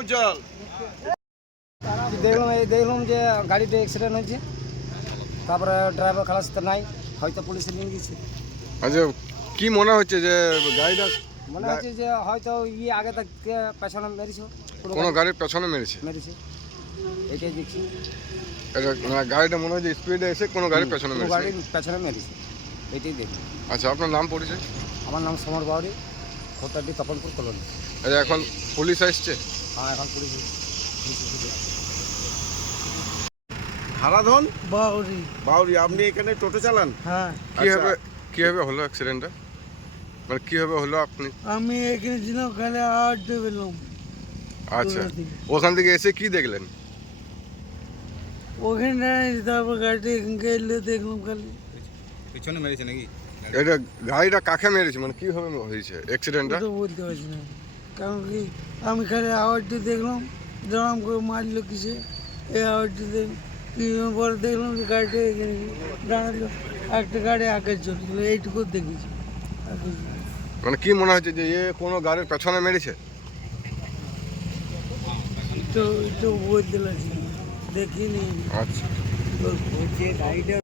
উজ্জ্বল দেখলাম যে গাড়িতে অ্যাক্সিডেন্ট হয়েছে, তারপরে ড্রাইভার খালাস তো নাই, হয়তো পুলিশে নিয়ে গেছে। আচ্ছা, কি মনে হচ্ছে যে গাড়িটা মনে হচ্ছে যে হয়তো আগে থেকে পেছনে মেরেছে, কোনো গাড়ির পেছনে মেরেছে, এটাই দেখছি। এটা গাড়িটা মনে হয় যে স্পিডে এসে কোনো গাড়ির পেছনে মেরেছে। গাড়ির পেছনে মেরেছে, এটাই দেখি। আচ্ছা, আপনার নাম পরিচয়? আমার নাম সমর বাউরি, খোতাডি তপনপুর কলোনি। আচ্ছা, এখন পুলিশ আসছে? হ্যাঁ, এখন পুলিশ। হারাধন বাউরি। বাউরি, আপনি এখানে টোটো চালান? হ্যাঁ। কিভাবে হলো অ্যাক্সিডেন্টটা, মানে কিভাবে হলো? আপনি? আমি এখানে ছিলাম, ওখানে আড্ডে পেলাম। আচ্ছা, ওখান থেকে এসে কি দেখলেন? ওখানে তারপর গাড়িটা এখানকে এলে দেখলাম খালি পিছনে মেরেছে নাকি? এটা গাড়িটা কাকে মেরেছে, মানে কিভাবে হয়েছে অ্যাক্সিডেন্টটা? তো বলতে পারছি না, কারণ কি আমি খালি আওয়াজটি দেখলাম, দড়াম করে মারলো কিসে, এই আওয়াজটি কিছুক্ষণ পরে দেখলাম যে গাড়িটা এখানে দাঁড়ালো, একটা গাড়ি আগে চলছিল, এইটুকু দেখেছি। মানে কি মনে হচ্ছে যে কোনো গাড়ির পেছনে মেরেছে? তো বলতে লাগছি, দেখিনি। আচ্ছা। গাড়িটা